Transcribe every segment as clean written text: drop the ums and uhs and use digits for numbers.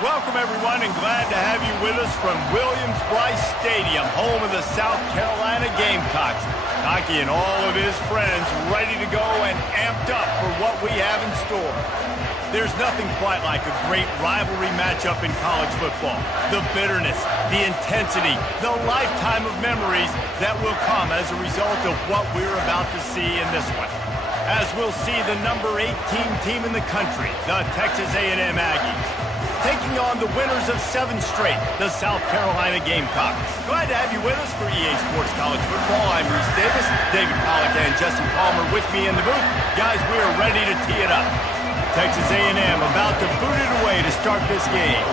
Welcome, everyone, and glad to have you with us from Williams-Brice Stadium, home of the South Carolina Gamecocks. Hockey and all of his friends ready to go and amped up for what we have in store. There's nothing quite like a great rivalry matchup in college football. The bitterness, the intensity, the lifetime of memories that will come as a result of what we're about to see in this one. As we'll see the number 18 team in the country, the Texas A&M Aggies, taking on the winners of 7 straight, the South Carolina Gamecocks. Glad to have you with us for EA Sports College Football. I'm Reese Davis, David Pollack and Jesse Palmer with me in the booth. Guys, we are ready to tee it up. Texas A&M about to boot it away to start this game.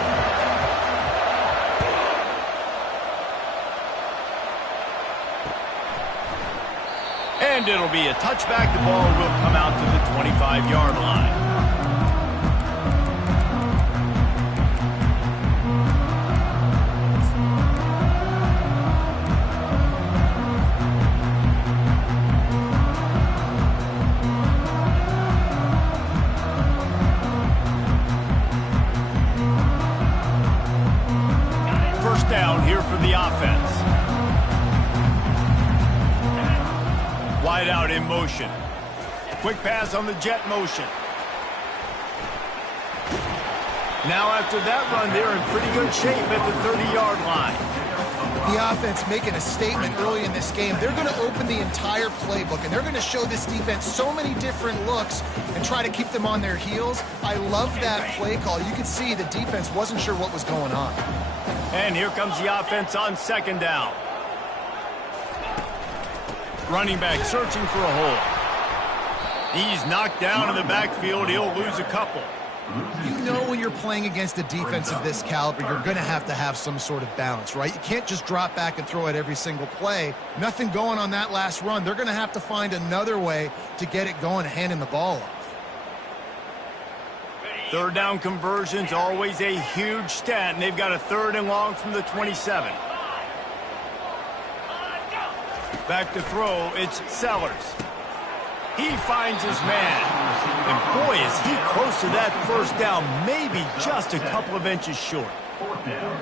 And it'll be a touchback. The ball will come out to the 25-yard line. First down here for the offense. Wide out in motion. Quick pass on the jet motion. Now after that run, they're in pretty good shape at the 30-yard line. The offense making a statement early in this game. They're going to open the entire playbook, and they're going to show this defense so many different looks and try to keep them on their heels. I love that play call. You could see the defense wasn't sure what was going on. And here comes the offense on second down. Running back searching for a hole. He's knocked down in the backfield. He'll lose a couple. You know when you're playing against a defense of this caliber, you're going to have some sort of balance, right? You can't just drop back and throw it every single play. Nothing going on that last run. They're going to have to find another way to get it going, handing the ball off. Third down conversions, always a huge stat, and they've got a 3rd and long from the 27. Back to throw, it's Sellers. He finds his man. And boy, is he close to that first down, maybe just a couple of inches short.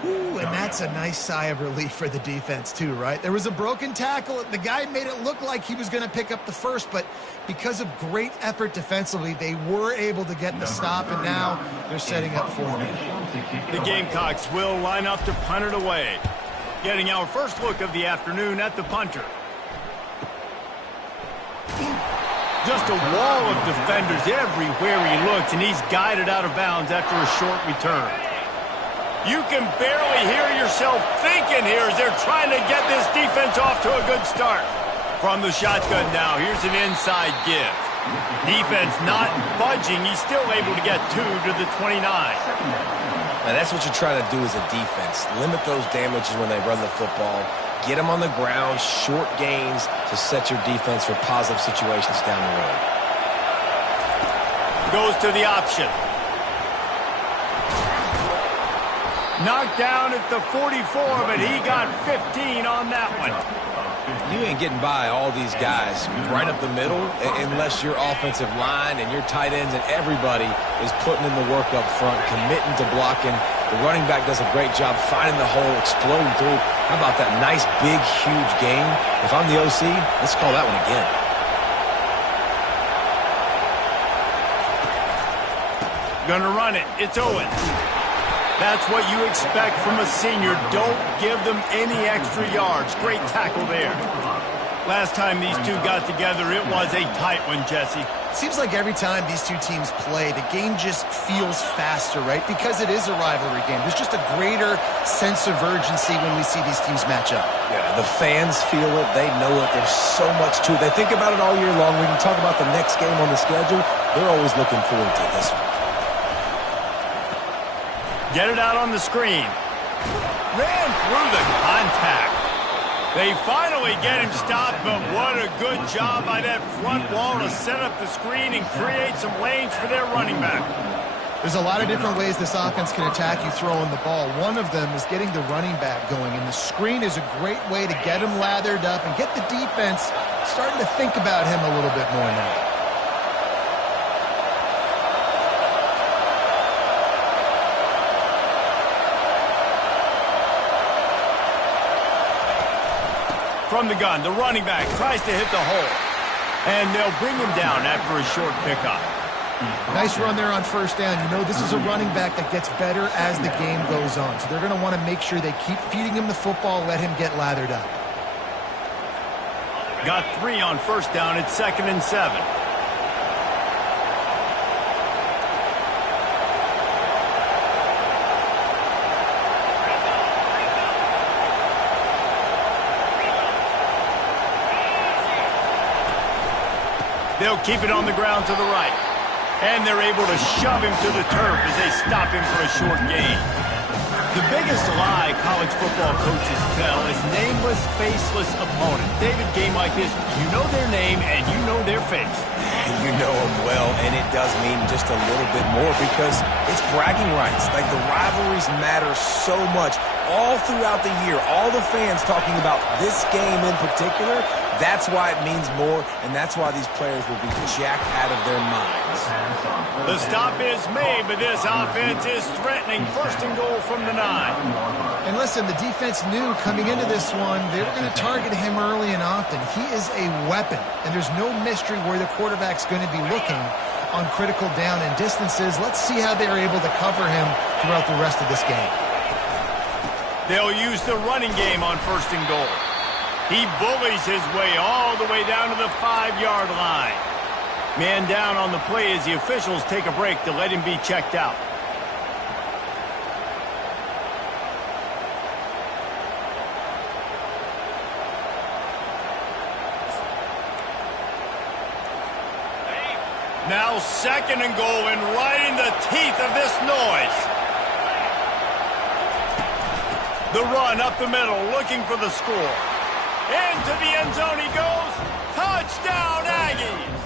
Ooh, and that's a nice sigh of relief for the defense too, right? There was a broken tackle. The guy made it look like he was going to pick up the first, but because of great effort defensively, they were able to get the stop, and now they're setting up for it. The Gamecocks will line up to punt it away. Getting our first look of the afternoon at the punter. Just a wall of defenders everywhere he looks, and he's guided out of bounds after a short return. You can barely hear yourself thinking here as they're trying to get this defense off to a good start. From the shotgun now, here's an inside give. Defense not budging. He's still able to get 2 to the 29. Now that's what you're trying to do as a defense. Limit those damages when they run the football. Get them on the ground, short gains to set your defense for positive situations down the road. Goes to the option. Knocked down at the 44, but he got 15 on that one. You ain't getting by all these guys right up the middle unless your offensive line and your tight ends and everybody is putting in the work up front, committing to blocking. The running back does a great job finding the hole, exploding through. How about that nice, big, huge gain? If I'm the OC, let's call that one again. Gonna run it. It's Owens. That's what you expect from a senior. Don't give them any extra yards. Great tackle there. Last time these two got together, it was a tight one, Jesse. Seems like every time these two teams play, the game just feels faster, right? Because it is a rivalry game. There's just a greater sense of urgency when we see these teams match up. Yeah, the fans feel it. They know it. There's so much to it. They think about it all year long. We can talk about the next game on the schedule. They're always looking forward to this one. Get it out on the screen. Ran through the contact. They finally get him stopped, but what a good job by that front wall to set up the screen and create some lanes for their running back. There's a lot of different ways this offense can attack you throwing the ball. One of them is getting the running back going, and the screen is a great way to get him lathered up and get the defense starting to think about him a little bit more now. from the gun. The running back tries to hit the hole. And they'll bring him down after a short pickup. Nice run there on first down. You know, this is a running back that gets better as the game goes on. So they're going to want to make sure they keep feeding him the football, let him get lathered up. Got 3 on first down. It's 2nd and 7. They'll keep it on the ground to the right. And they're able to shove him to the turf as they stop him for a short gain. The biggest lie college football coaches tell is nameless, faceless opponent. David, game like this, you know their name and you know their face. You know them well, and it does mean just a little bit more because it's bragging rights. Like, the rivalries matter so much all throughout the year. All the fans talking about this game in particular, that's why it means more, and that's why these players will be jacked out of their minds. The stop is made, but this offense is threatening. 1st and goal from the 9. And listen, the defense knew coming into this one, they were going to target him early and often. He is a weapon, and there's no mystery where the quarterback's going to be looking on critical down and distances. Let's see how they're able to cover him throughout the rest of this game. They'll use the running game on 1st and goal. He bullies his way all the way down to the 5-yard line. Man down on the play as the officials take a break to let him be checked out. Now 2nd and goal, and right in the teeth of this noise. The run up the middle, looking for the score. Into the end zone he goes. Touchdown, Aggies!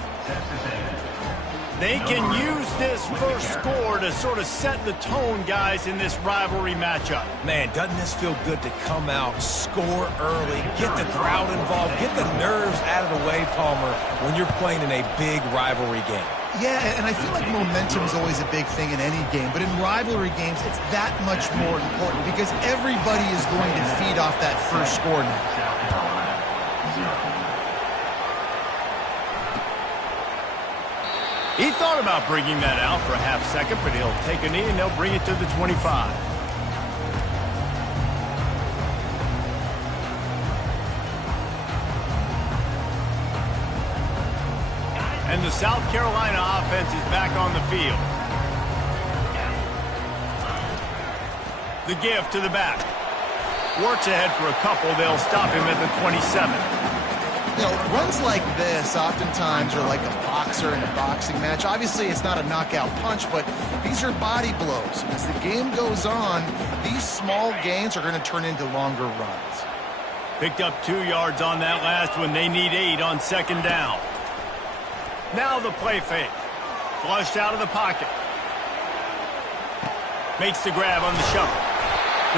They can use this first score to sort of set the tone, guys, in this rivalry matchup. Man, doesn't this feel good to come out, score early, get the crowd involved, get the nerves out of the way, Palmer, when you're playing in a big rivalry game? Yeah, and I feel like momentum is always a big thing in any game, but in rivalry games, it's that much more important because everybody is going to feed off that first score now. He thought about bringing that out for a half second, but he'll take a knee and they'll bring it to the 25. And the South Carolina offense is back on the field. The give to the back. Works ahead for a couple. They'll stop him at the 27. You know, runs like this oftentimes are like a boxer in a boxing match. Obviously, it's not a knockout punch, but these are body blows. As the game goes on, these small gains are going to turn into longer runs. Picked up 2 yards on that last one. They need 8 on 2nd down. Now the play fake. Flushed out of the pocket. Makes the grab on the shuffle.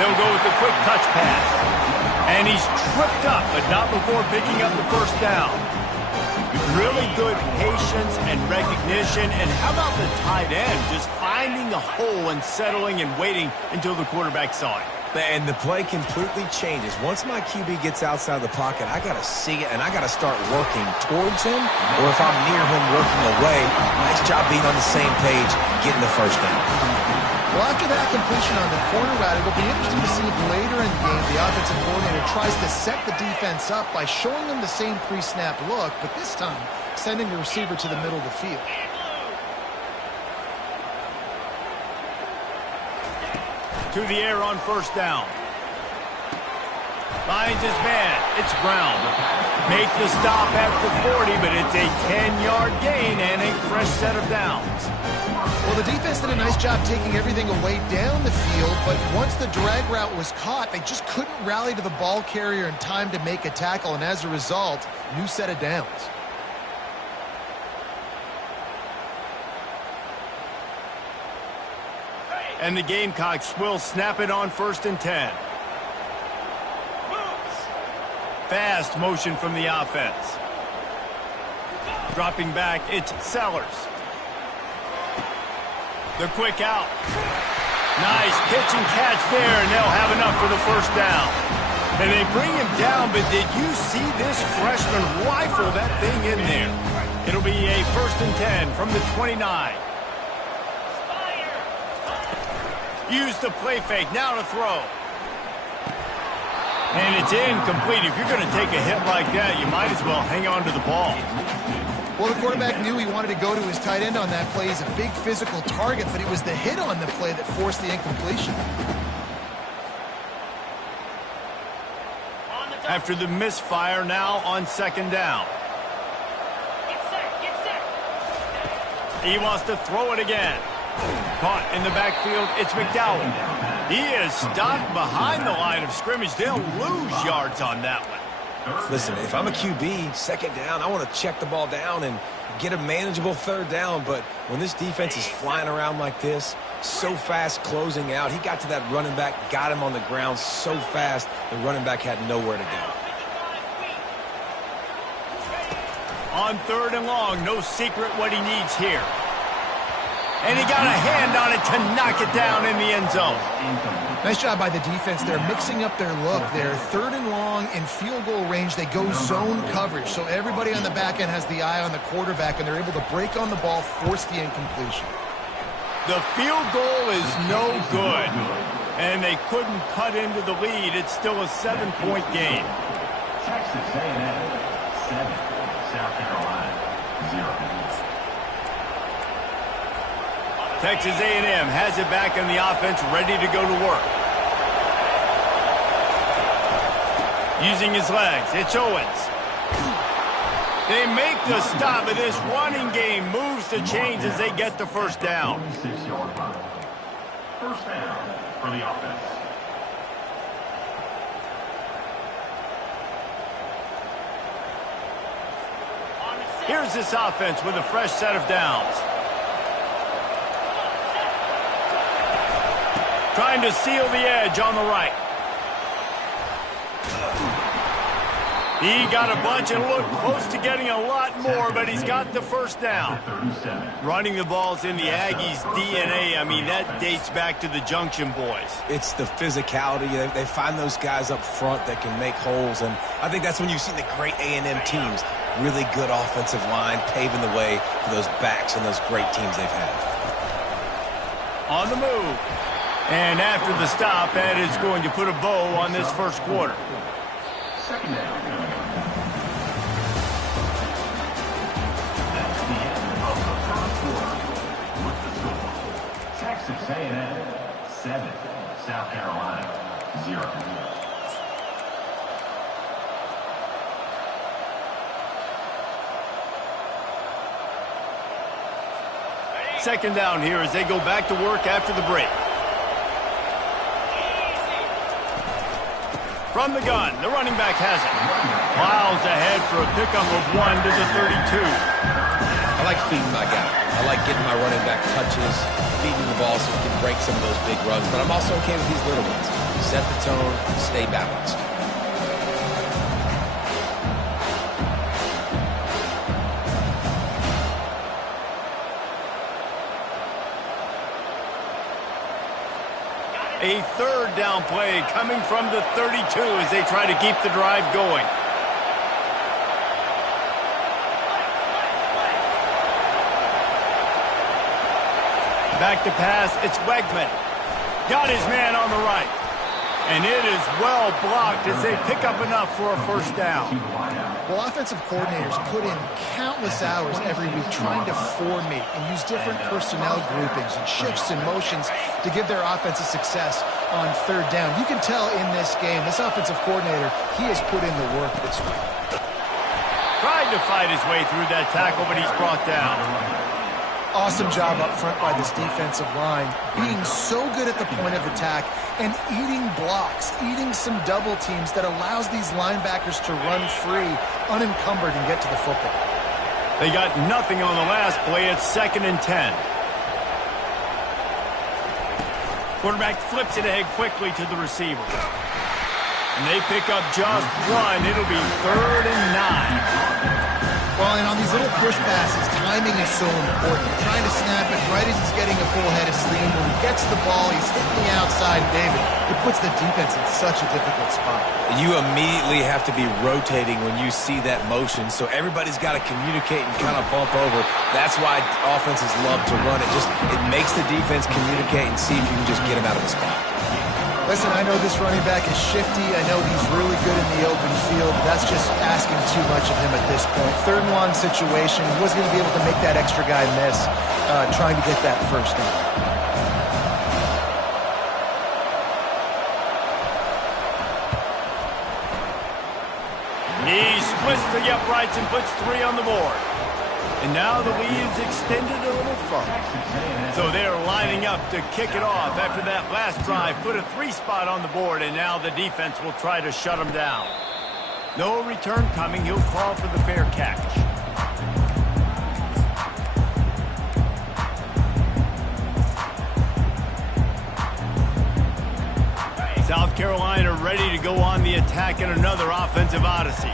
They'll go with the quick touch pass. And he's tripped up, but not before picking up the 1st down. Really good patience and recognition. And how about the tight end just finding the hole and settling and waiting until the quarterback saw it? And the play completely changes. Once my QB gets outside the pocket, I got to see it, and I got to start working towards him, or if I'm near him working away, nice job being on the same page, getting the 1st down. Well, after that completion on the corner route, it'll be interesting to see if later in the game the offensive coordinator tries to set the defense up by showing them the same pre-snap look, but this time sending the receiver to the middle of the field. To the air on 1st down. Finds his man. It's Brown. Make the stop at the 40, but it's a 10-yard gain and a fresh set of downs. Well, the defense did a nice job taking everything away down the field, but once the drag route was caught, they just couldn't rally to the ball carrier in time to make a tackle, and as a result, new set of downs. And the Gamecocks will snap it on 1st and 10. Fast motion from the offense. Dropping back, it's Sellers. The quick out. Nice pitch and catch there, and they'll have enough for the 1st down. And they bring him down, but did you see this freshman rifle that thing in there? It'll be a 1st and 10 from the 29. Use the play fake, now to throw. And it's incomplete. If you're going to take a hit like that, you might as well hang on to the ball. Well, the quarterback knew he wanted to go to his tight end on that play. He's a big physical target, but it was the hit on the play that forced the incompletion. After the misfire, now on 2nd down. He wants to throw it again. Caught in the backfield, it's McDowell. He is stopped behind the line of scrimmage. They'll lose yards on that one. Listen, if I'm a QB, 2nd down, I want to check the ball down and get a manageable 3rd down. But when this defense is flying around like this, so fast closing out, he got to that running back, got him on the ground so fast, the running back had nowhere to go. On 3rd and long, no secret what he needs here. And he got a hand on it to knock it down in the end zone. Nice job by the defense. They're mixing up their look. They're 3rd and long in field goal range. They go zone coverage. So everybody on the back end has the eye on the quarterback, and they're able to break on the ball, force the incompletion. The field goal is no good. And they couldn't cut into the lead. It's still a 7-point game. Texas A&M 7, South Carolina 0. Texas A&M has it back in the offense, ready to go to work. Using his legs, it's Owens. They make the stop, and this running game moves the chains as they get the 1st down. 6-yard line. 1st down for the offense. Here's this offense with a fresh set of downs. Trying to seal the edge on the right. He got a bunch and looked close to getting a lot more, but he's got the 1st down. Running the ball's in the Aggies' DNA. I mean, that dates back to the Junction boys. It's the physicality. They find those guys up front that can make holes, and I think that's when you've seen the great A&M teams. Really good offensive line, paving the way for those backs and those great teams they've had. On the move. And after the stop, that is going to put a bow on this 1st quarter. 2nd down. That's the end of the 1st quarter. With the score, Texas A&M 7, South Carolina 0. 2nd down here as they go back to work after the break. From the gun, the running back has it. Miles ahead for a pickup of 1 to the 32. I like feeding my guy. I like getting my running back touches, feeding the ball so he can break some of those big runs, but I'm also okay with these little ones. Set the tone, stay balanced. A 3rd down play coming from the 32 as they try to keep the drive going. Back to pass, it's Wegman. Got his man on the right. And it is well blocked as they pick up enough for a 1st down. Well, offensive coordinators put in countless hours every week trying to formate and use different personnel groupings and shifts and motions to give their offense a success on 3rd down. You can tell in this game, this offensive coordinator, he has put in the work this week. Tried to fight his way through that tackle, but he's brought down. Awesome job up front by this defensive line, being so good at the point of attack and eating blocks, eating some double teams that allows these linebackers to run free, unencumbered, and get to the football. They got nothing on the last play. It's 2nd and 10. Quarterback flips it ahead quickly to the receiver. And they pick up just 1. It'll be 3rd and 9. Well, and on these little push passes, timing is so important. Trying to snap it right as he's getting a full head of steam. When he gets the ball, he's hitting the outside, David. It puts the defense in such a difficult spot. You immediately have to be rotating when you see that motion, so everybody's got to communicate and kind of bump over. That's why offenses love to run it. It makes the defense communicate and see if you can just get him out of the spot. Listen, I know this running back is shifty. I know he's really good in the open field. That's just asking too much of him at this point. Third and long situation. He wasn't going to be able to make that extra guy miss trying to get that first down. He splits the uprights and puts 3 on the board. And now the lead's extended a little further. So they're lining up to kick it off after that last drive. Put a 3 spot on the board, and now the defense will try to shut them down. No return coming. He'll call for the fair catch. South Carolina ready to go on the attack in another offensive odyssey.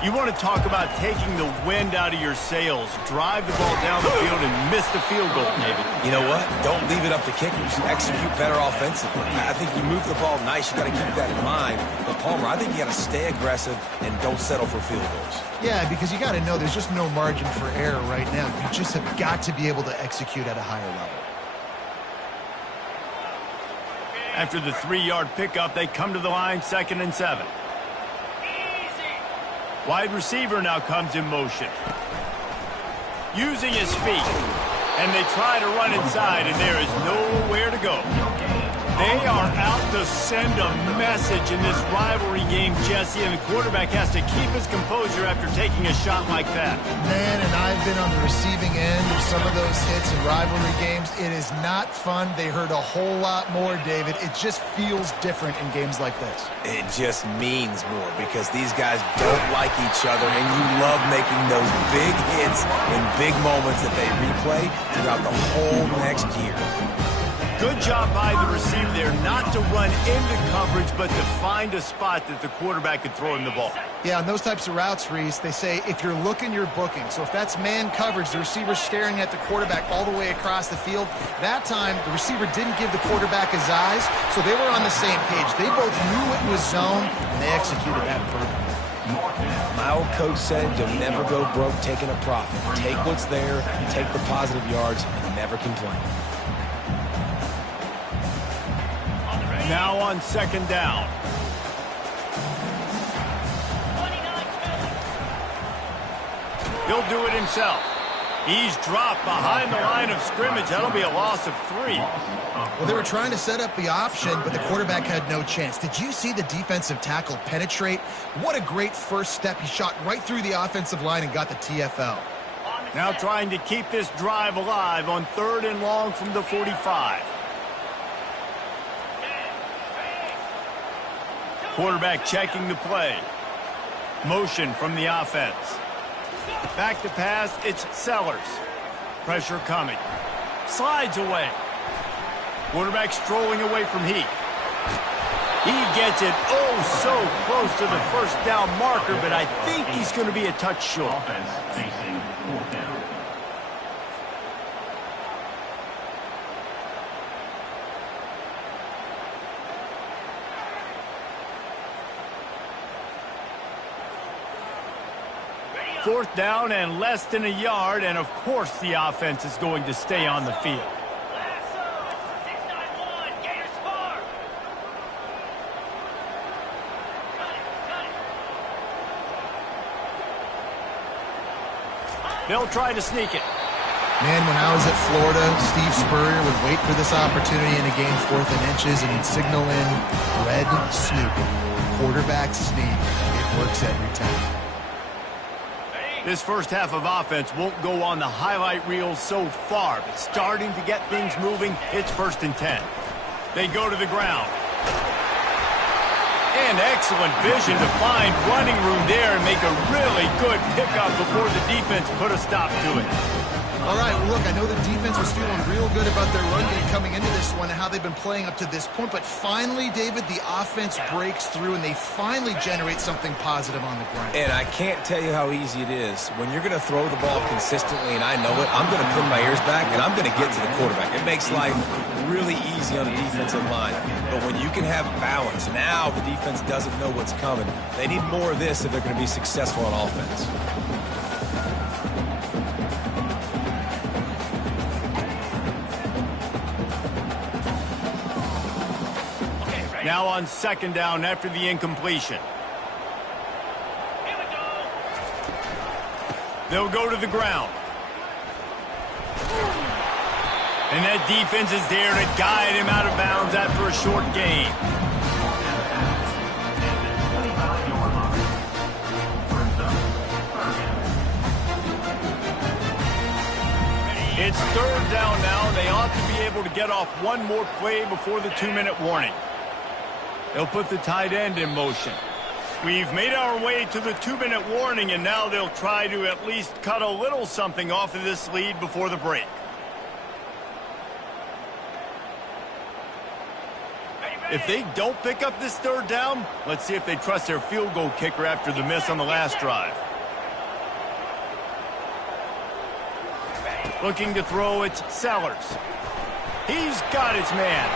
You want to talk about taking the wind out of your sails. Drive the ball down the field and miss the field goal, David. You know what? Don't leave it up to kickers. Execute better offensively. I think you move the ball nice. You got to keep that in mind. But Palmer, I think you got to stay aggressive and don't settle for field goals. Yeah, because you got to know there's just no margin for error right now. You just have got to be able to execute at a higher level. After the 3-yard pickup, they come to the line, 2nd and 7. Wide receiver now comes in motion. Using his feet. And they try to run inside, and there is nowhere to go. They are out to send a message in this rivalry game, Jesse, and the quarterback has to keep his composure after taking a shot like that. Man, and I've been on the receiving end of some of those hits in rivalry games. It is not fun. They hurt a whole lot more, David. It just feels different in games like this. It just means more because these guys don't like each other, and you love making those big hits and big moments that they replay throughout the whole next year. Good job by the receiver there not to run into coverage, but to find a spot that the quarterback could throw him the ball. Yeah, on those types of routes, Reese, they say if you're looking, you're booking. So if that's man coverage, the receiver's staring at the quarterback all the way across the field. That time, the receiver didn't give the quarterback his eyes, so they were on the same page. They both knew it was zone, and they executed that perfectly. My old coach said you'll never go broke taking a profit. Take what's there, take the positive yards, and never complain. Now on 2nd down. He'll do it himself. He's dropped behind the line of scrimmage. That'll be a loss of 3. Well, they were trying to set up the option, but the quarterback had no chance. Did you see the defensive tackle penetrate? What a great first step. He shot right through the offensive line and got the TFL. Now trying to keep this drive alive on 3rd and long from the 45. Quarterback checking the play. Motion from the offense. Back to pass, it's Sellers. Pressure coming. Slides away. Quarterback strolling away from Heath. He gets it so close to the first down marker, but I think he's going to be a touch short. Offense facing 4th down. Fourth down and less than a yard, and of course the offense is going to stay on the field. They'll try to sneak it. Man, when I was at Florida, Steve Spurrier would wait for this opportunity in a game 4th and inches, and he'd signal in red snoop, quarterback sneak. It works every time. This first half of offense won't go on the highlight reel so far, but starting to get things moving, it's 1st and 10. They go to the ground. And excellent vision to find running room there and make a really good pickup before the defense put a stop to it. All right, well, look, I know the defense was feeling real good about their run game coming into this one and how they've been playing up to this point, but finally, David, the offense breaks through and they finally generate something positive on the ground. And I can't tell you how easy it is. When you're going to throw the ball consistently, and I know it, I'm going to pin my ears back and I'm going to get to the quarterback. It makes life really easy on the defensive line. But when you can have balance, now the defense doesn't know what's coming. They need more of this if they're going to be successful on offense. Now on second down after the incompletion. They'll go to the ground. And that defense is there to guide him out of bounds after a short gain. It's third down now. They ought to be able to get off one more play before the 2-minute warning. They'll put the tight end in motion. We've made our way to the 2-minute warning, and now they'll try to at least cut a little something off of this lead before the break. If they don't pick up this third down, let's see if they trust their field goal kicker after the miss on the last drive. Looking to throw, it's Sellers. He's got his man.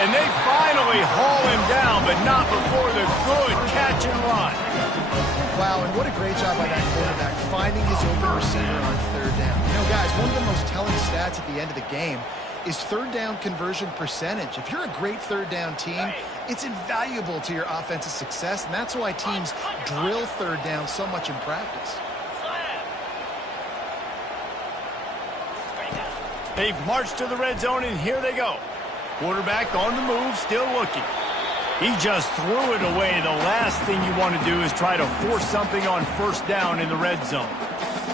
And they finally haul him down, but not before the good catch and run. Wow, and what a great job by that quarterback, finding his open receiver on third down. You know, guys, one of the most telling stats at the end of the game is third down conversion percentage. If you're a great third down team, it's invaluable to your offensive success, and that's why teams drill third down so much in practice. They've marched to the red zone, and here they go. Quarterback on the move, still looking. He just threw it away. The last thing you want to do is try to force something on first down in the red zone.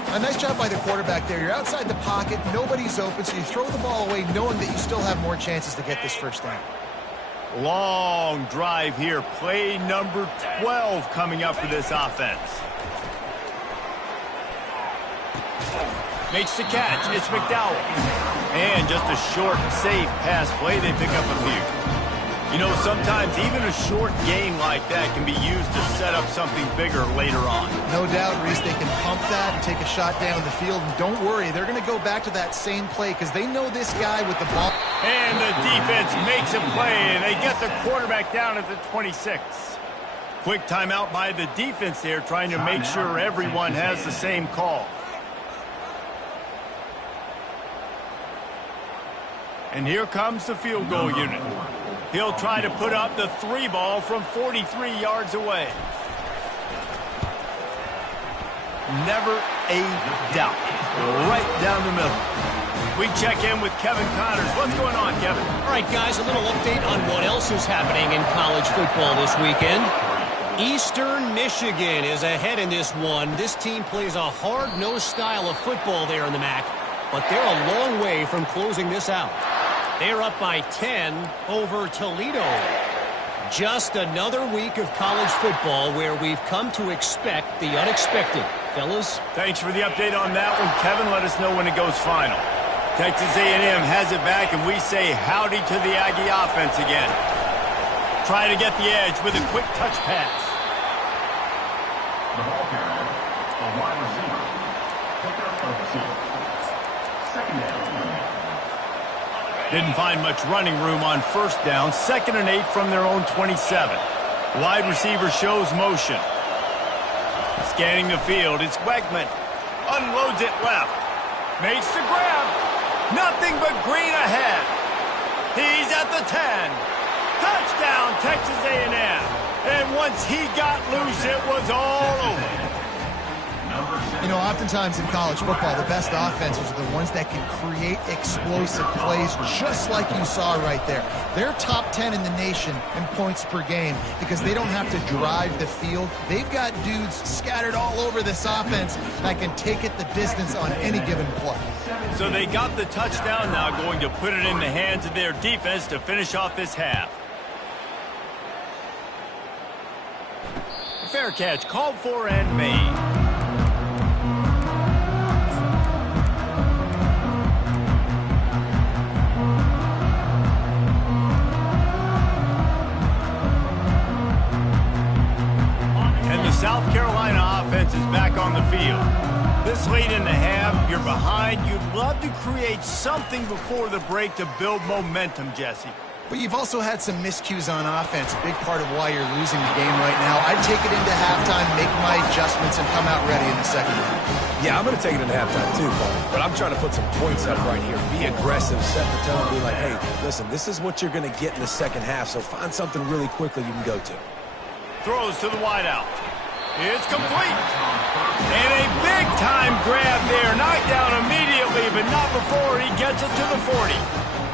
A nice job by the quarterback there. You're outside the pocket, nobody's open, so you throw the ball away knowing that you still have more chances to get this first down. Long drive here. Play number 12 coming up for this offense. Makes the catch. It's McDowell. And just a short, safe pass play. They pick up a few. You know, sometimes even a short gain like that can be used to set up something bigger later on. No doubt, Reese, they can pump that and take a shot down the field. And don't worry, they're going to go back to that same play because they know this guy with the ball. And the defense makes a play, and they get the quarterback down at the 26. Quick timeout by the defense there, trying to make sure everyone has the same call. And here comes the field goal unit. He'll try to put up the 3 ball from 43 yards away. Never a doubt. Right down the middle. We check in with Kevin Connors. What's going on, Kevin? All right, guys, a little update on what else is happening in college football this weekend. Eastern Michigan is ahead in this one. This team plays a hard-nosed style of football there in the MAC, but they're a long way from closing this out. They're up by 10 over Toledo. Just another week of college football where we've come to expect the unexpected. Fellas? Thanks for the update on that one, Kevin. Let us know when it goes final. Texas A&M has it back, and we say howdy to the Aggie offense again. Try to get the edge with a quick touch pass. The ball carrier, a wide receiver. Pickup of 2. Second down. Didn't find much running room on first down. 2nd and 8 from their own 27. Wide receiver shows motion. Scanning the field, it's Wegman. Unloads it left. Makes the grab. Nothing but green ahead. He's at the 10. Touchdown, Texas A&M. And once he got loose, it was all over. You know, oftentimes in college football, the best offenses are the ones that can create explosive plays just like you saw right there. They're top 10 in the nation in points per game because they don't have to drive the field. They've got dudes scattered all over this offense that can take it the distance on any given play. So they got the touchdown, now going to put it in the hands of their defense to finish off this half. Fair catch called for and made. South Carolina offense is back on the field. This late in the half, you're behind. You'd love to create something before the break to build momentum, Jesse. But you've also had some miscues on offense, a big part of why you're losing the game right now. I'd take it into halftime, make my adjustments, and come out ready in the second half. Yeah, I'm going to take it into halftime too, but I'm trying to put some points up right here. Be aggressive, set the tone, be like, hey, listen, this is what you're going to get in the second half, so find something really quickly you can go to. Throws to the wideout. It's complete. And a big-time grab there. Knocked down immediately, but not before he gets it to the 40.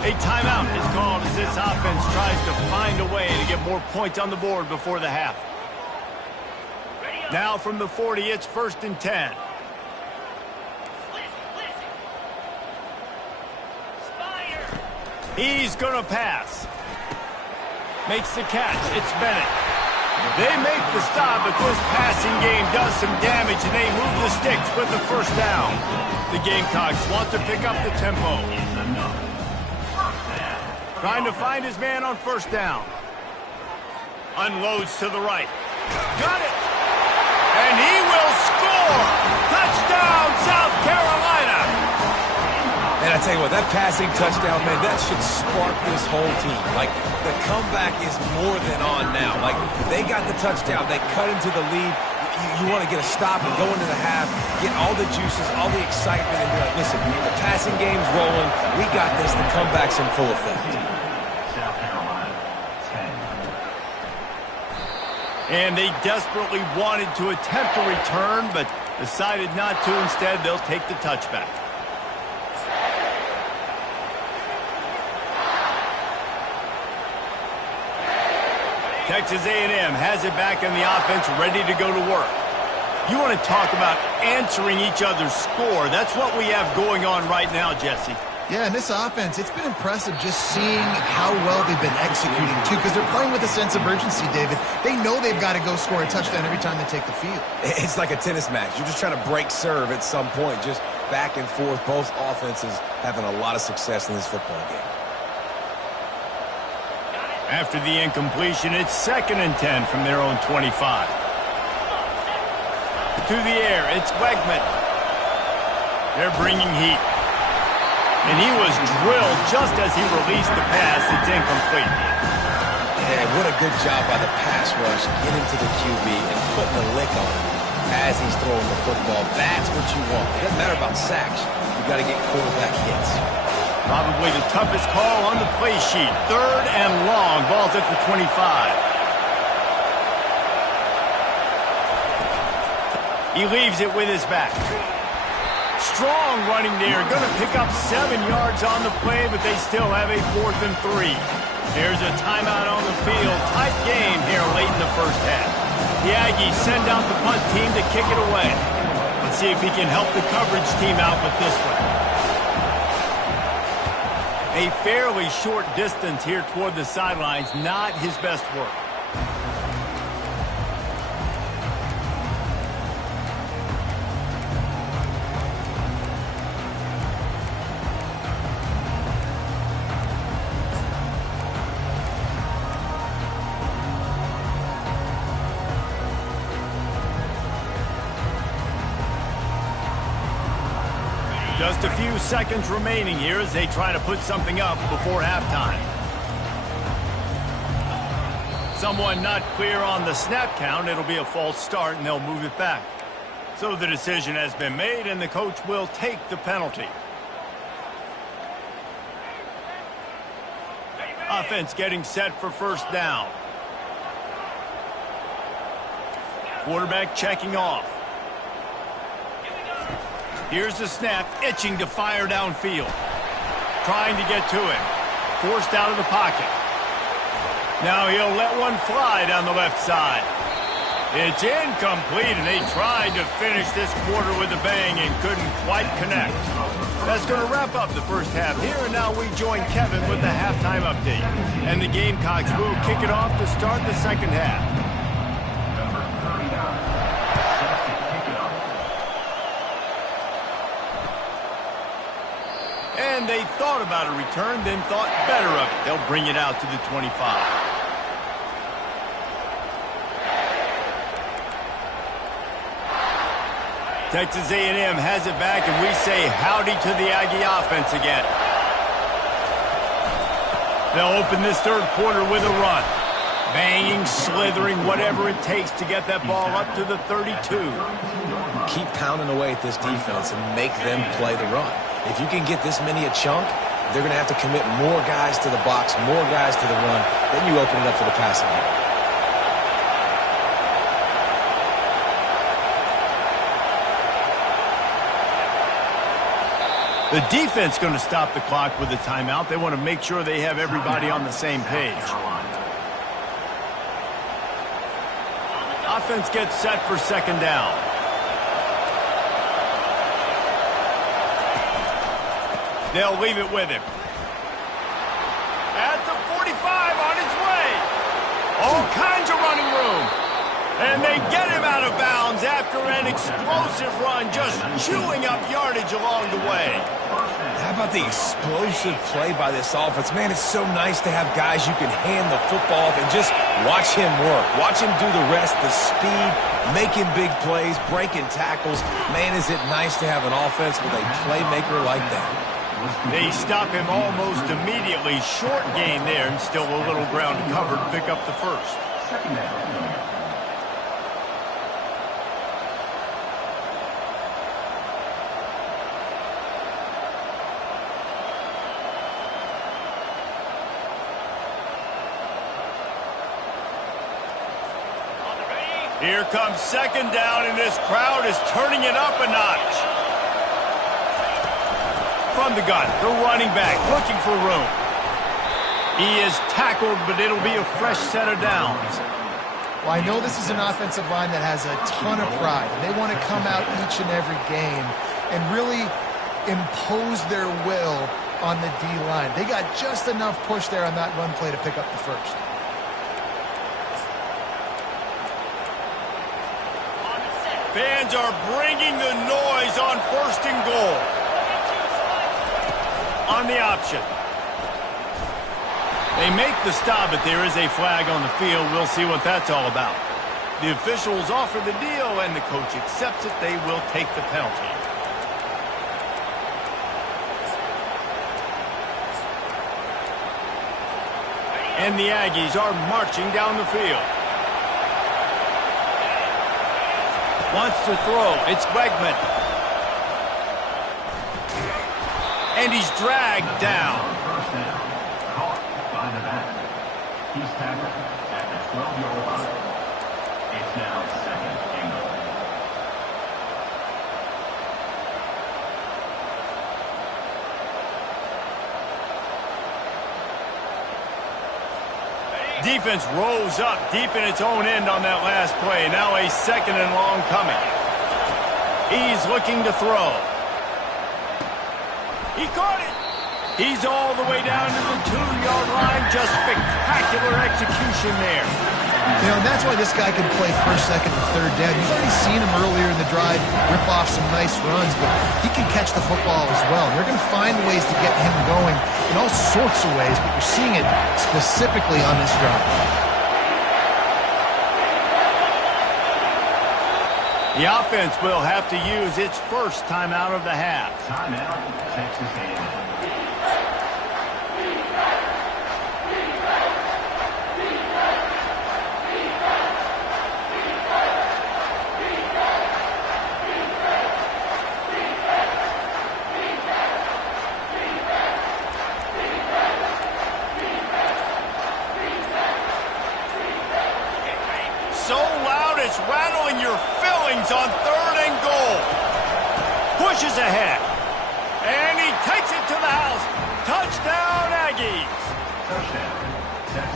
A timeout is called as this offense tries to find a way to get more points on the board before the half. Now from the 40, it's 1st and 10. He's going to pass. Makes the catch. It's Bennett. They make the stop, but this passing game does some damage, and they move the sticks with the first down. The Gamecocks want to pick up the tempo. Trying to find his man on 1st down. Unloads to the right. Got it! And he will score! Touchdown, South Carolina! And I tell you what, that passing touchdown, man, that should spark this whole team. Like, the comeback is more than on now. Like, they got the touchdown. They cut into the lead. You want to get a stop and go into the half, get all the juices, all the excitement, and be like, listen, the passing game's rolling. We got this. The comeback's in full effect. South Carolina, 10. And they desperately wanted to attempt a return, but decided not to. Instead, they'll take the touchback. Texas A&M has it back in the offense, ready to go to work. You want to talk about answering each other's score. That's what we have going on right now, Jesse. Yeah, and this offense, it's been impressive just seeing how well they've been executing, too, because they're playing with a sense of urgency, David. They know they've got to go score a touchdown every time they take the field. It's like a tennis match. You're just trying to break serve at some point, just back and forth. Both offenses having a lot of success in this football game. After the incompletion, it's 2nd and 10 from their own 25. To the air, it's Wegman. They're bringing heat. And he was drilled just as he released the pass. It's incomplete. Yeah, what a good job by the pass rush, getting to the QB and putting a lick on him as he's throwing the football. That's what you want. It doesn't matter about sacks. You've got to get quarterback hits. Probably the toughest call on the play sheet. 3rd and long. Ball's at the 25. He leaves it with his back. Strong running there. Going to pick up 7 yards on the play, but they still have a 4th and 3. There's a timeout on the field. Tight game here late in the first half. The Aggies send out the punt team to kick it away. Let's see if he can help the coverage team out with this one. A fairly short distance here toward the sidelines, not his best work. Just a few seconds remaining here as they try to put something up before halftime. Someone not clear on the snap count. It'll be a false start, and they'll move it back. So the decision has been made, and the coach will take the penalty. Offense getting set for 1st down. Quarterback checking off. Here's the snap, itching to fire downfield. Trying to get to him. Forced out of the pocket. Now he'll let one fly down the left side. It's incomplete, and they tried to finish this quarter with a bang and couldn't quite connect. That's going to wrap up the first half here, and now we join Kevin with the halftime update. And the Gamecocks will kick it off to start the second half. Number 39, set to kick it off. And they thought about a return, then thought better of it. They'll bring it out to the 25. Texas A&M has it back, and we say howdy to the Aggie offense again. They'll open this third quarter with a run. Banging, slithering, whatever it takes to get that ball up to the 32. Keep pounding away at this defense and make them play the run. If you can get this many a chunk, they're going to have to commit more guys to the box, more guys to the run. Then you open it up for the passing game. The defense going to stop the clock with a timeout. They want to make sure they have everybody on the same page. Offense gets set for second down. They'll leave it with him. At the 45, on his way. All kinds of running room. And they get him out of bounds after an explosive run, just chewing up yardage along the way. How about the explosive play by this offense? Man, it's so nice to have guys you can hand the football off and just watch him work. Watch him do the rest, the speed, making big plays, breaking tackles. Man, is it nice to have an offense with a playmaker like that. They stop him almost immediately. Short gain there, and still a little ground to cover to pick up the first. Second down. Here comes second down, and this crowd is turning it up a notch. From the gun, the running back looking for room. He is tackled, but it'll be a fresh set of downs. Well, I know this is an offensive line that has a ton of pride. They want to come out each and every game and really impose their will on the D-line. They got just enough push there on that run play to pick up the first. Fans are bringing the noise on first and goal. On the option. They make the stop, but there is a flag on the field. We'll see what that's all about. The officials offer the deal, and the coach accepts it. They will take the penalty. And the Aggies are marching down the field. Wants to throw. It's Wegman. And he's dragged down. First down. Caught by the back. He's tackled at the 12-yard line. It's now second and goal. Defense rolls up deep in its own end on that last play. Now a second and long coming. He's looking to throw. He caught it. He's all the way down to the 2-yard line. Just spectacular execution there. You know, that's why this guy can play first, second, and third down. You've already seen him earlier in the drive rip off some nice runs, but he can catch the football as well. And they're going to find ways to get him going in all sorts of ways, but you're seeing it specifically on this drive. The offense will have to use its first timeout of the half. Timeout, Texas A&M. So loud it's rattling your fillings on third and goal. Pushes ahead. And he takes it to the house. Touchdown, Aggies. Touchdown.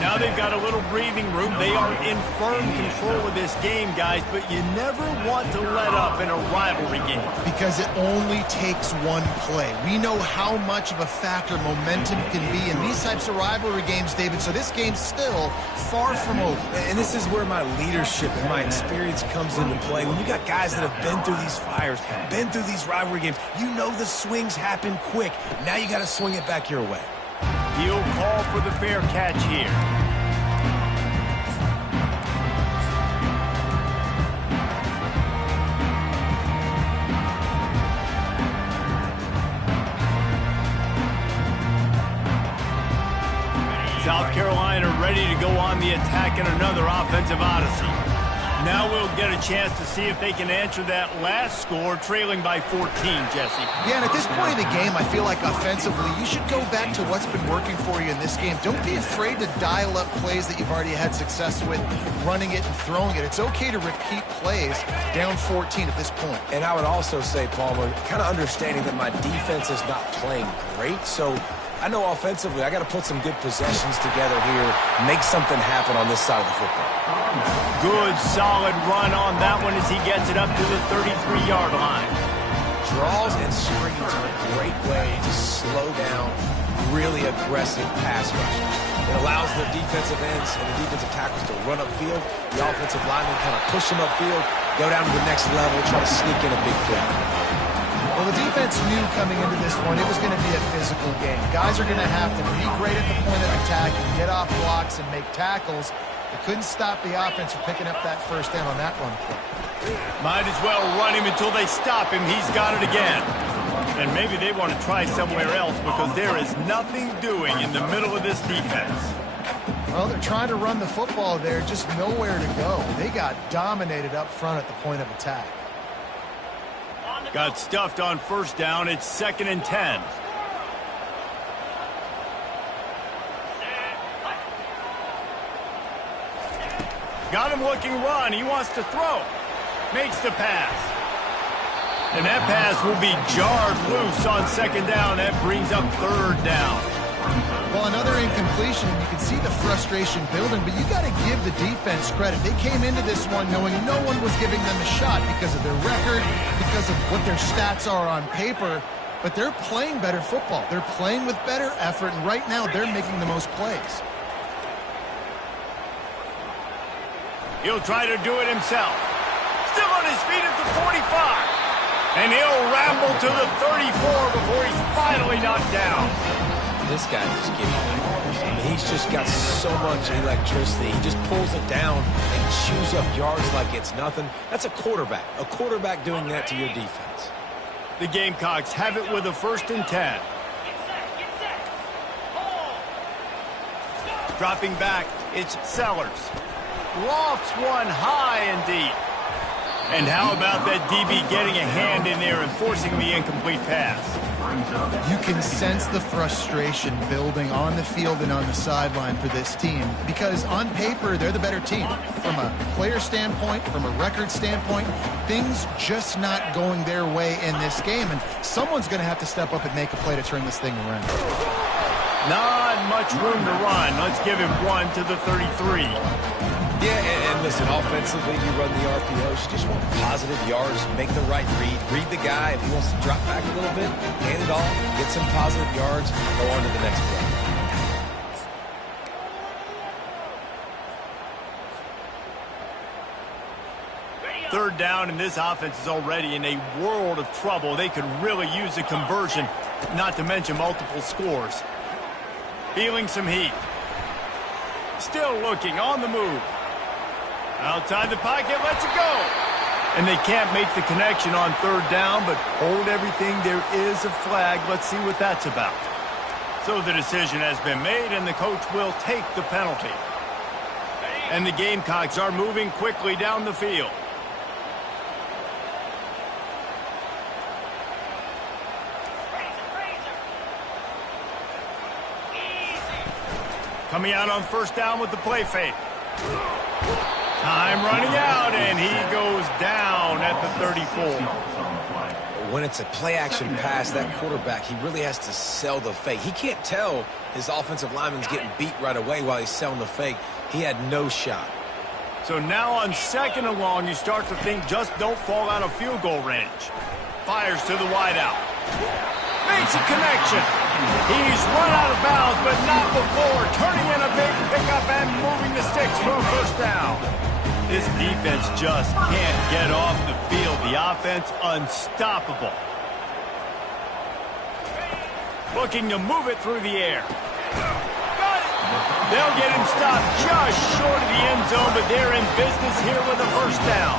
Now they've got a little breathing room. They are in firm control of this game, guys, but you never want to let up in a rivalry game. Because it only takes one play. We know how much of a factor momentum can be in these types of rivalry games, David, so this game's still far from over. And this is where my leadership and my experience comes into play. When you got guys that have been through these fires, been through these rivalry games, you know the swings happen quick. Now you got to swing it back your way. He'll call for the fair catch here. to go on the attack in another offensive odyssey. Now we'll get a chance to see if they can answer that last score, trailing by 14, Jesse. Yeah, and at this point in the game, I feel like offensively, you should go back to what's been working for you in this game. Don't be afraid to dial up plays that you've already had success with, running it and throwing it. It's okay to repeat plays down 14 at this point. And I would also say, Palmer, kind of understanding that my defense is not playing great, so I know offensively I got to put some good possessions together here, make something happen on this side of the football. Good, solid run on that one as he gets it up to the 33-yard line. Draws and screens are a great way to slow down really aggressive pass rushers. It allows the defensive ends and the defensive tackles to run upfield. The offensive linemen kind of push them upfield, go down to the next level, try to sneak in a big play. Well, the defense knew coming into this one it was going to be a physical game. Guys are going to have to be great at the point of attack and get off blocks and make tackles. They couldn't stop the offense from picking up that first down on that run play. Might as well run him until they stop him. He's got it again. And maybe they want to try somewhere else because there is nothing doing in the middle of this defense. Well, they're trying to run the football there, just nowhere to go. They got dominated up front at the point of attack. Got stuffed on first down. It's 2nd and 10. Got him looking run. He wants to throw. Makes the pass. And that pass will be jarred loose on 2nd down. That brings up 3rd down. Well, another incompletion, and you can see the frustration building, but you got to give the defense credit. They came into this one knowing no one was giving them a shot because of their record, because of what their stats are on paper, but they're playing better football. They're playing with better effort, and right now they're making the most plays. He'll try to do it himself. Still on his feet at the 45. And he'll ramble to the 34 before he's finally knocked down. This guy just gives you, I mean, he's just got so much electricity. He just pulls it down and chews up yards like it's nothing. That's a quarterback doing that to your defense. The Gamecocks have it with a 1st and 10. Dropping back, it's Sellers. Lofts one high and deep. And how about that DB getting a hand in there and forcing the incomplete pass? You can sense the frustration building on the field and on the sideline for this team because on paper, they're the better team. From a player standpoint, from a record standpoint, things just not going their way in this game, and someone's going to have to step up and make a play to turn this thing around. Not much room to run. Let's give him one to the 33. Yeah, and listen, offensively, you run the RPOs. You just want positive yards, make the right read the guy. If he wants to drop back a little bit, hand it off, get some positive yards, go on to the next play. 3rd down, and this offense is already in a world of trouble. They could really use a conversion, not to mention multiple scores. Feeling some heat. Still looking, on the move. Outside the pocket, lets it go. And they can't make the connection on 3rd down, but hold everything. There is a flag. Let's see what that's about. So the decision has been made, and the coach will take the penalty. And the Gamecocks are moving quickly down the field. Coming out on 1st down with the play fake. Time running out, and he goes down at the 34. When it's a play-action pass, that quarterback, he really has to sell the fake. He can't tell his offensive lineman's getting beat right away while he's selling the fake. He had no shot. So now on 2nd and long, you start to think just don't fall out of field goal range. Fires to the wideout. Makes a connection. He's run out of bounds, but not before. Turning in a big pickup and moving the sticks for a 1st down. This defense just can't get off the field. The offense unstoppable. Looking to move it through the air. Got it. They'll get him stopped just short of the end zone, but they're in business here with a 1st down.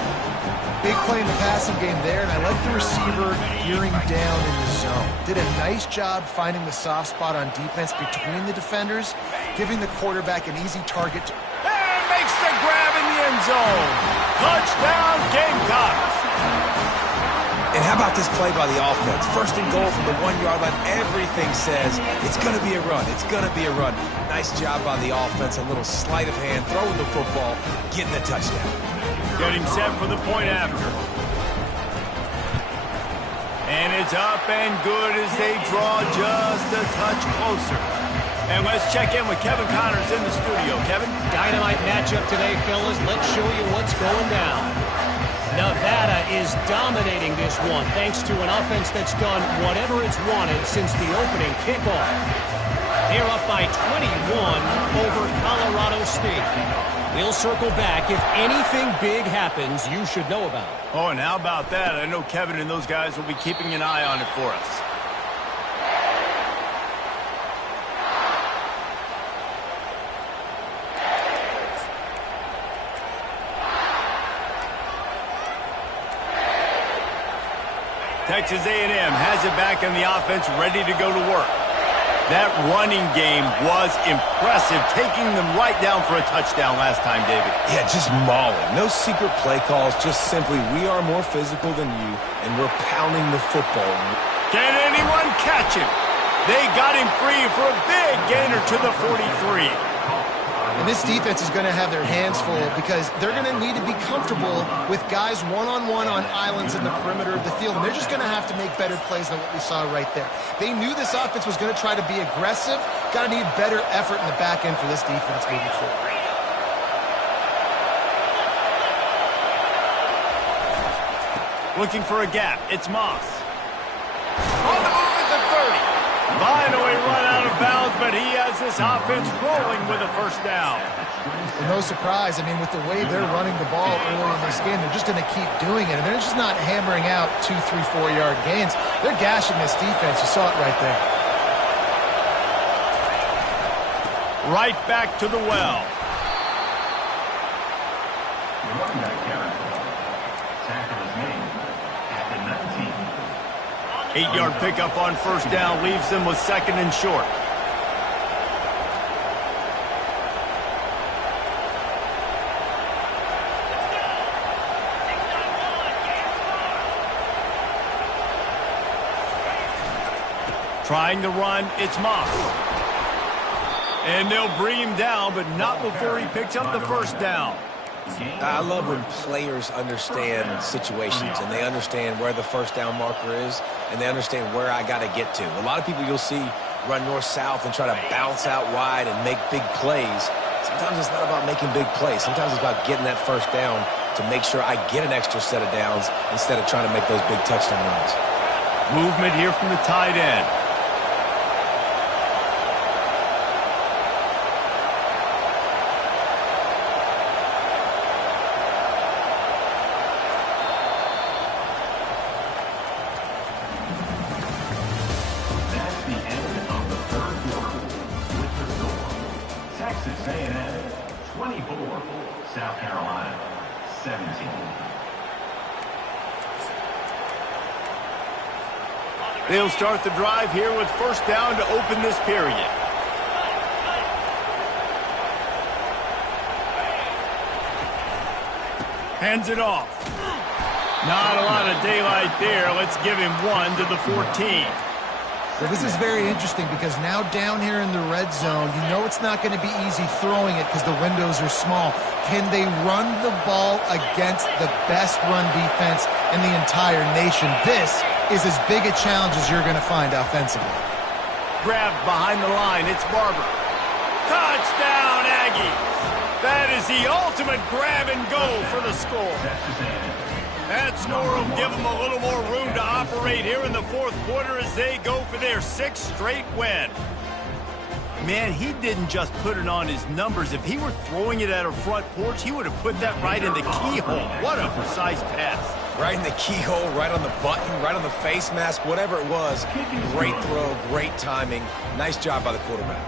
Big play in the passing game there, and I like the receiver gearing down in the zone. Did a nice job finding the soft spot on defense between the defenders, giving the quarterback an easy target. And makes the grab in the end zone. Touchdown, Gamecocks. And how about this play by the offense? First and goal from the 1-yard line. Everything says it's going to be a run. It's going to be a run. Nice job by the offense. A little sleight of hand, throwing the football, getting the touchdown. Getting set for the point after. And it's up and good as they draw just a touch closer. And let's check in with Kevin Connors in the studio. Kevin? Dynamite matchup today, fellas. Let's show you what's going down. Nevada is dominating this one thanks to an offense that's done whatever it's wanted since the opening kickoff. They're up by 21 over Colorado State. We'll circle back. If anything big happens, you should know about it. Oh, and how about that? I know Kevin and those guys will be keeping an eye on it for us. Texas A&M has it back on the offense, ready to go to work. That running game was impressive, taking them right down for a touchdown last time, David. Yeah, just mauling. No secret play calls, just simply we are more physical than you, and we're pounding the football. Can anyone catch him? They got him free for a big gainer to the 43. And this defense is going to have their hands full because they're going to need to be comfortable with guys one-on-one on islands in the perimeter of the field. And they're just going to have to make better plays than what we saw right there. They knew this offense was going to try to be aggressive. Got to need better effort in the back end for this defense moving forward. Looking for a gap. It's Moss. On the move is the 30. Finally run out of bounds, but he has this offense rolling with a first down. Well, no surprise. I mean, with the way they're running the ball early in this game, they're just going to keep doing it. And they're just not hammering out 2, 3, 4-yard gains. They're gashing this defense. You saw it right there. Right back to the well. The running back carry. Tackle is made at the 19. 8-yard pickup on first down leaves them with second and short. Trying to run, it's Moss. And they'll bring him down, but not before he picks up the first down. I love when players understand situations and they understand where the first down marker is and they understand where I got to get to. A lot of people you'll see run north-south and try to bounce out wide and make big plays. Sometimes it's not about making big plays. Sometimes it's about getting that first down to make sure I get an extra set of downs instead of trying to make those big touchdown runs. Movement here from the tight end. Texas A&M 24, South Carolina 17. They'll start the drive here with first down to open this period. Hands it off. Not a lot of daylight there. Let's give him one to the 14. Well, this is very interesting because now down here in the red zone, you know it's not going to be easy throwing it because the windows are small. Can they run the ball against the best run defense in the entire nation? This is as big a challenge as you're going to find offensively. Grabbed behind the line. It's Barber. Touchdown, Aggies. That is the ultimate grab and go for the score. That score will give them a little more room to operate here in the fourth quarter as they go for their 6th straight win. Man, he didn't just put it on his numbers. If he were throwing it at a front porch, he would have put that right in the keyhole. What a precise pass. Right in the keyhole, right on the button, right on the face mask, whatever it was. Great throw, great timing. Nice job by the quarterback.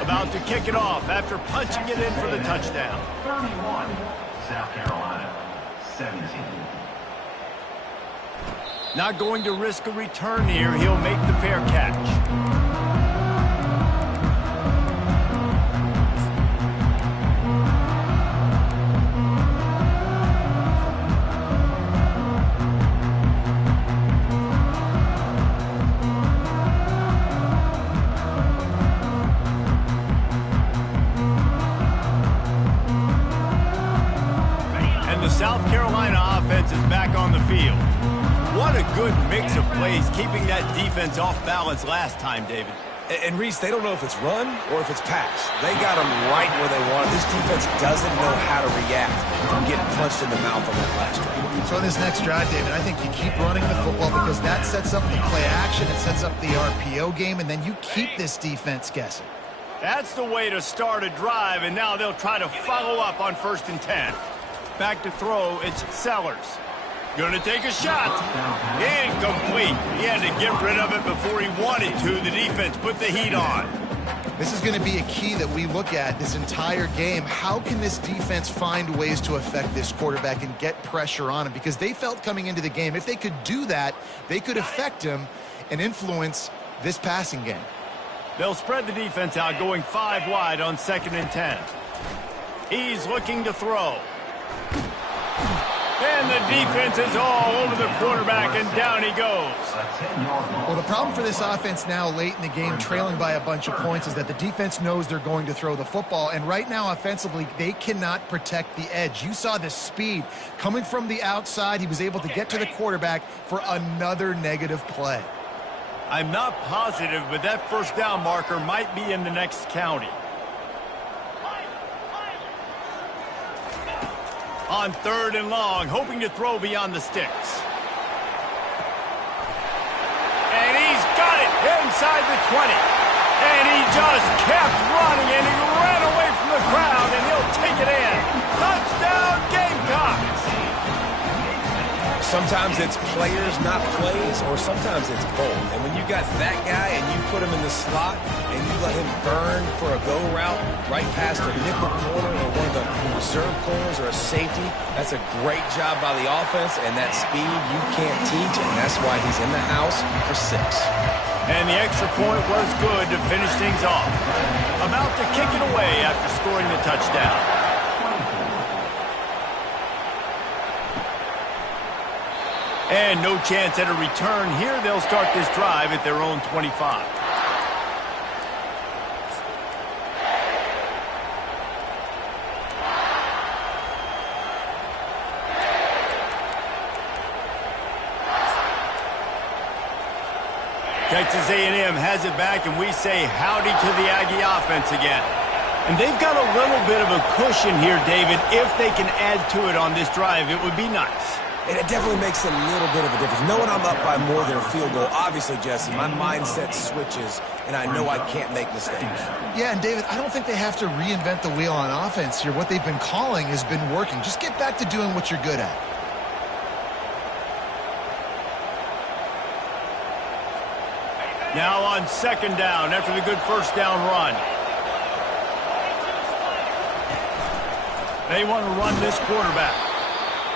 About to kick it off after punching it in for the touchdown. 31, South Carolina 17. Not going to risk a return here. He'll make the fair catch. South Carolina offense is back on the field. What a good mix of plays, keeping that defense off balance last time, David. And Reese, they don't know if it's run or if it's pass. They got them right where they want it. This defense doesn't know how to react from getting punched in the mouth on that last drive. So in this next drive, David, I think you keep running the football because that sets up the play action, it sets up the RPO game, and then you keep this defense guessing. That's the way to start a drive, and now they'll try to follow up on 1st and 10. Back to throw, it's Sellers. Gonna take a shot. Incomplete. He had to get rid of it before he wanted to. The defense put the heat on. This is going to be a key that we look at this entire game. How can this defense find ways to affect this quarterback and get pressure on him? Because they felt coming into the game, if they could do that, they could affect him and influence this passing game. They'll spread the defense out, going 5 wide on 2nd and 10. He's looking to throw. And the defense is all over the quarterback, and down he goes. Well, the problem for this offense now late in the game, trailing by a bunch of points, is that the defense knows they're going to throw the football. And right now, offensively, they cannot protect the edge. You saw the speed coming from the outside. He was able to get to the quarterback for another negative play. I'm not positive, but that 1st down marker might be in the next county. On 3rd and long, hoping to throw beyond the sticks. And he's got it inside the 20. And he just kept running, and he ran away from the crowd, and he'll take it in. Touchdown, Gamecocks! Sometimes it's players, not plays, or sometimes it's both. And when you got that guy and you put him in the slot and you let him burn for a go route right past a nickel corner or one of the reserve corners or a safety, that's a great job by the offense, and that speed you can't teach, and that's why he's in the house for 6. And the extra point was good to finish things off. About to kick it away after scoring the touchdown. And no chance at a return here. They'll start this drive at their own 25. Texas A&M has it back, and we say howdy to the Aggie offense again. And they've got a little bit of a cushion here, David. If they can add to it on this drive, it would be nice. And it definitely makes a little bit of a difference. Knowing I'm up by more than a field goal, obviously, Jesse, my mindset switches, and I know I can't make mistakes. Yeah, and David, I don't think they have to reinvent the wheel on offense here. What they've been calling has been working. Just get back to doing what you're good at. Now on 2nd down after the good 1st down run. They want to run this quarterback.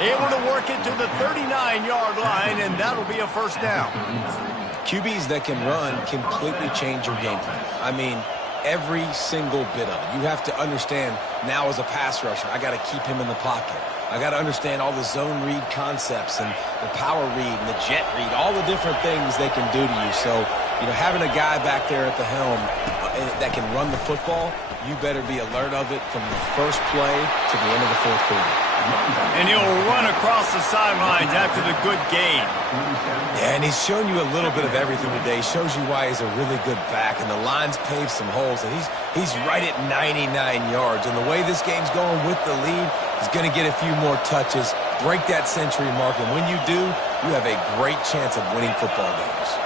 Able to work it to the 39-yard line, and that'll be a 1st down. QBs that can run completely change your game plan. I mean, every single bit of it. You have to understand now as a pass rusher, I got to keep him in the pocket. I got to understand all the zone read concepts and the power read and the jet read, all the different things they can do to you. So, you know, having a guy back there at the helm that can run the football, you better be alert of it from the first play to the end of the 4th quarter. And he'll run across the sidelines after the good gain. Yeah, and he's shown you a little bit of everything today. He shows you why he's a really good back, and the line's paved some holes, and he's right at 99 yards. And the way this game's going with the lead, he's going to get a few more touches, break that century mark, and when you do, you have a great chance of winning football games.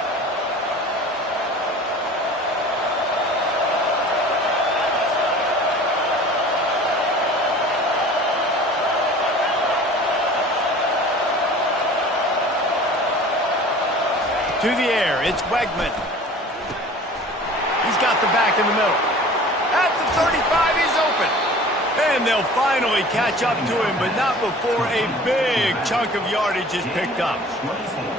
To the air, it's Wegman. He's got the back in the middle. At the 35, he's open. And they'll finally catch up to him, but not before a big chunk of yardage is picked up.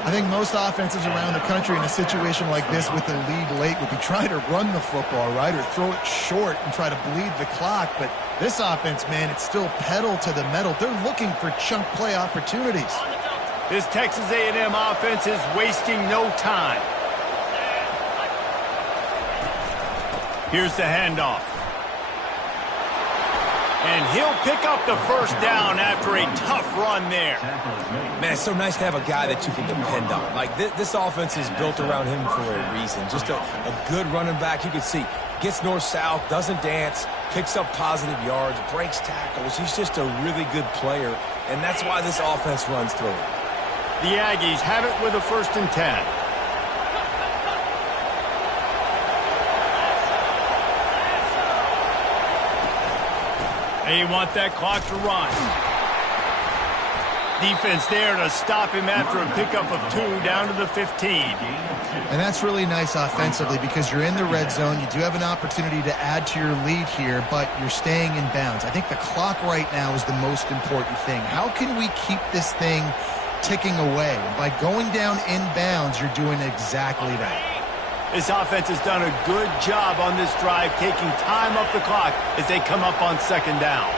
I think most offenses around the country in a situation like this with the lead late would be trying to run the football, right, or throw it short and try to bleed the clock. But this offense, man, it's still pedal to the metal. They're looking for chunk play opportunities. This Texas A&M offense is wasting no time. Here's the handoff. And he'll pick up the first down after a tough run there. Man, it's so nice to have a guy that you can depend on. Like, this offense is built around him for a reason. Just a good running back. You can see, gets north-south, doesn't dance, picks up positive yards, breaks tackles. He's just a really good player, and that's why this offense runs through him. The Aggies have it with a 1st and 10. They want that clock to run. Defense there to stop him after a pickup of 2 down to the 15. And that's really nice offensively because you're in the red zone. You do have an opportunity to add to your lead here, but you're staying in bounds. I think the clock right now is the most important thing. How can we keep this thing ticking away? And by going down in bounds, you're doing exactly that. This offense has done a good job on this drive, taking time off the clock as they come up on 2nd down.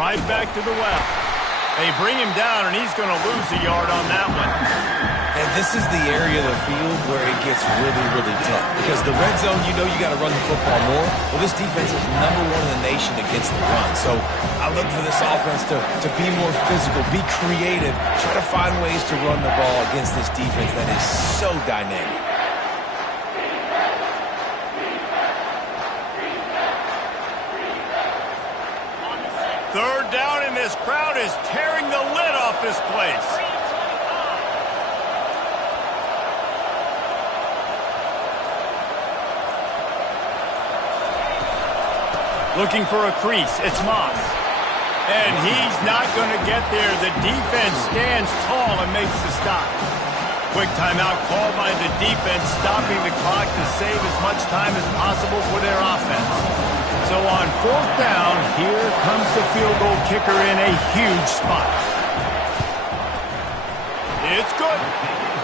Right back to the well. They bring him down, and he's going to lose a yard on that one. And this is the area of the field where it gets really, really tough. Because the red zone, you know you got to run the football more. Well, this defense is #1 in the nation against the run. So I look for this offense to be more physical, be creative, try to find ways to run the ball against this defense that is so dynamic. Third down, and this crowd is tearing the lid off this place. Looking for a crease. It's Moss. And he's not going to get there. The defense stands tall and makes the stop. Quick timeout called by the defense, stopping the clock to save as much time as possible for their offense. So on 4th down, here comes the field goal kicker in a huge spot. It's good.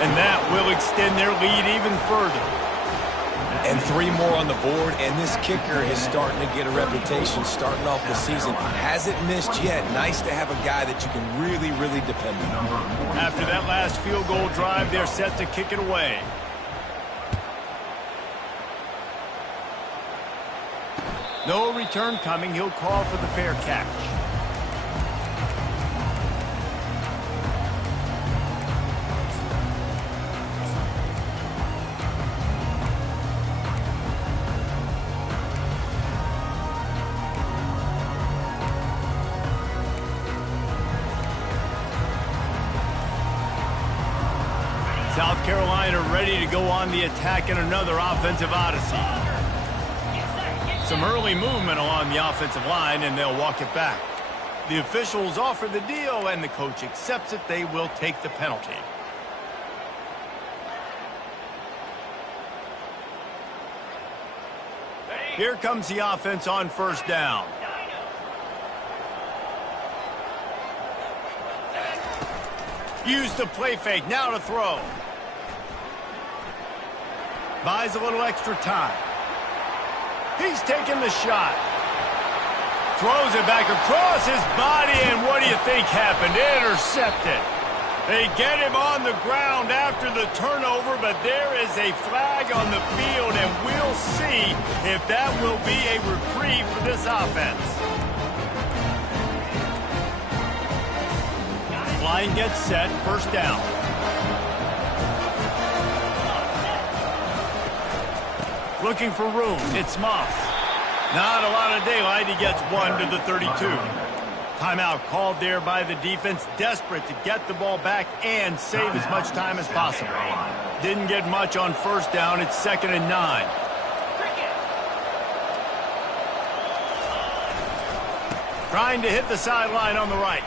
And that will extend their lead even further. And 3 more on the board, and this kicker is starting to get a reputation starting off the season. Hasn't missed yet. Nice to have a guy that you can really, really depend on. After that last field goal drive, they're set to kick it away. No return coming. He'll call for the fair catch. South Carolina ready to go on the attack in another offensive odyssey. Some early movement along the offensive line, and they'll walk it back. The officials offer the deal, and the coach accepts it. They will take the penalty. Here comes the offense on 1st down. Use the play fake, now to throw. Buys a little extra time. He's taking the shot. Throws it back across his body, and what do you think happened? Intercepted. They get him on the ground after the turnover, but there is a flag on the field, and we'll see if that will be a reprieve for this offense. Line gets set, 1st down. Looking for room, it's Moss. Not a lot of daylight, he gets 1 to the 32. Timeout called there by the defense, desperate to get the ball back and save as much time as possible. Didn't get much on 1st down, it's 2nd and 9. Trying to hit the sideline on the right.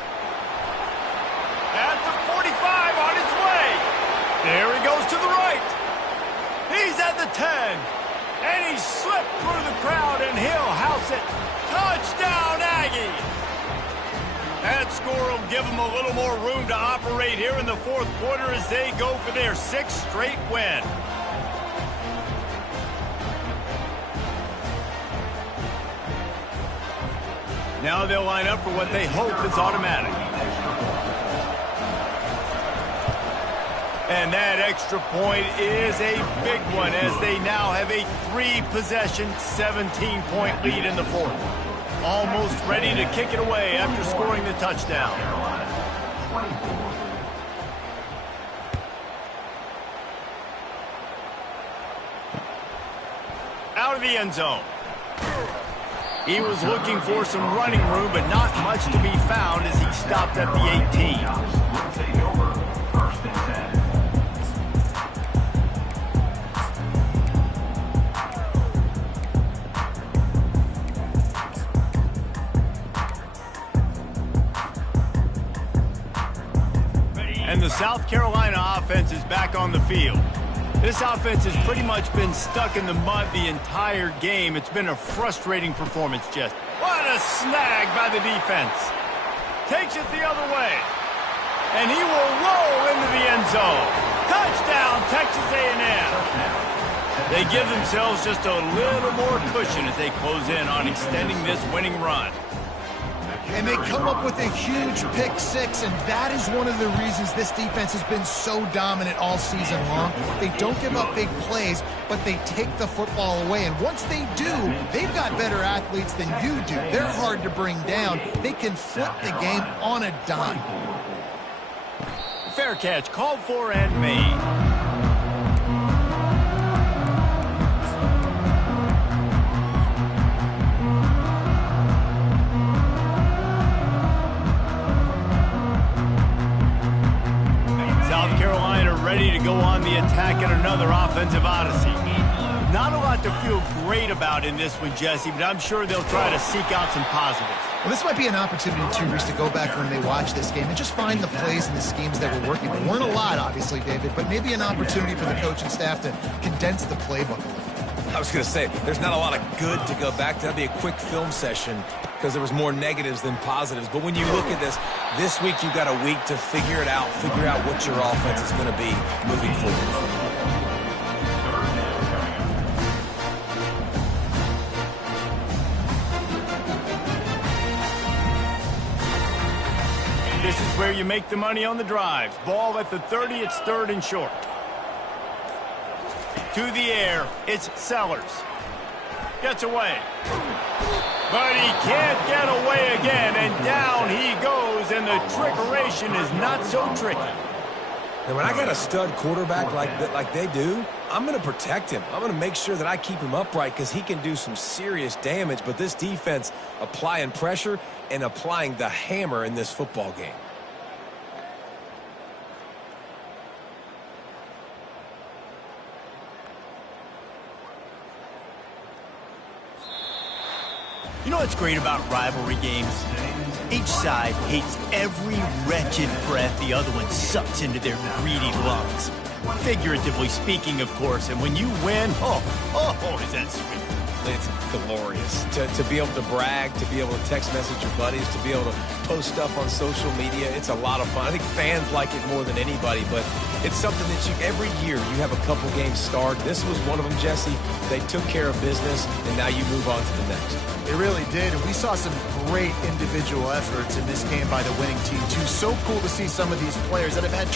At the 45, on his way. There he goes to the right. He's at the 10. And he slipped through the crowd, and he'll house it. Touchdown, Aggie! That score will give them a little more room to operate here in the fourth quarter as they go for their 6th straight win. Now they'll line up for what they hope is automatic. And that extra point is a big one as they now have a 3-possession, 17-point lead in the fourth. Almost ready to kick it away after scoring the touchdown. Out of the end zone. He was looking for some running room, but not much to be found as he stopped at the 18. And the South Carolina offense is back on the field. This offense has pretty much been stuck in the mud the entire game. It's been a frustrating performance, Jess. What a snag by the defense. Takes it the other way. And he will roll into the end zone. Touchdown, Texas A&M. They give themselves just a little more cushion as they close in on extending this winning run. And they come up with a huge pick six, and that is one of the reasons this defense has been so dominant all season long. They don't give up big plays, but they take the football away. And once they do, they've got better athletes than you do. They're hard to bring down. They can flip the game on a dime. Fair catch, called for and made. Ready to go on the attack in another offensive odyssey. Not a lot to feel great about in this one, Jesse, but I'm sure they'll try to seek out some positives. Well, this might be an opportunity, too, Reese, to go back when they watch this game and just find the plays and the schemes that were working. There weren't a lot, obviously, David, but maybe an opportunity for the coaching staff to condense the playbook a little. I was going to say, there's not a lot of good to go back to. That'd be a quick film session because there was more negatives than positives. But when you look at this week you've got a week to figure it out, figure out what your offense is going to be moving forward. This is where you make the money on the drives. Ball at the 30, it's 3rd and short. To the air, it's Sellers. Gets away. But he can't get away again, and down he goes, and the trickeration is not so tricky. And when I got a stud quarterback like they do, I'm going to protect him. I'm going to make sure that I keep him upright because he can do some serious damage. But this defense applying pressure and applying the hammer in this football game. You know what's great about rivalry games? Each side hates every wretched breath the other one sucks into their greedy lungs. Figuratively speaking, of course, and when you win, oh, is that sweet. It's glorious. To be able to brag, to be able to text message your buddies, to be able to post stuff on social media, it's a lot of fun. I think fans like it more than anybody, but it's something that every year you have a couple games start. This was one of them, Jesse. They took care of business, and now you move on to the next. They really did, and we saw some great individual efforts in this game by the winning team, too. So cool to see some of these players that have had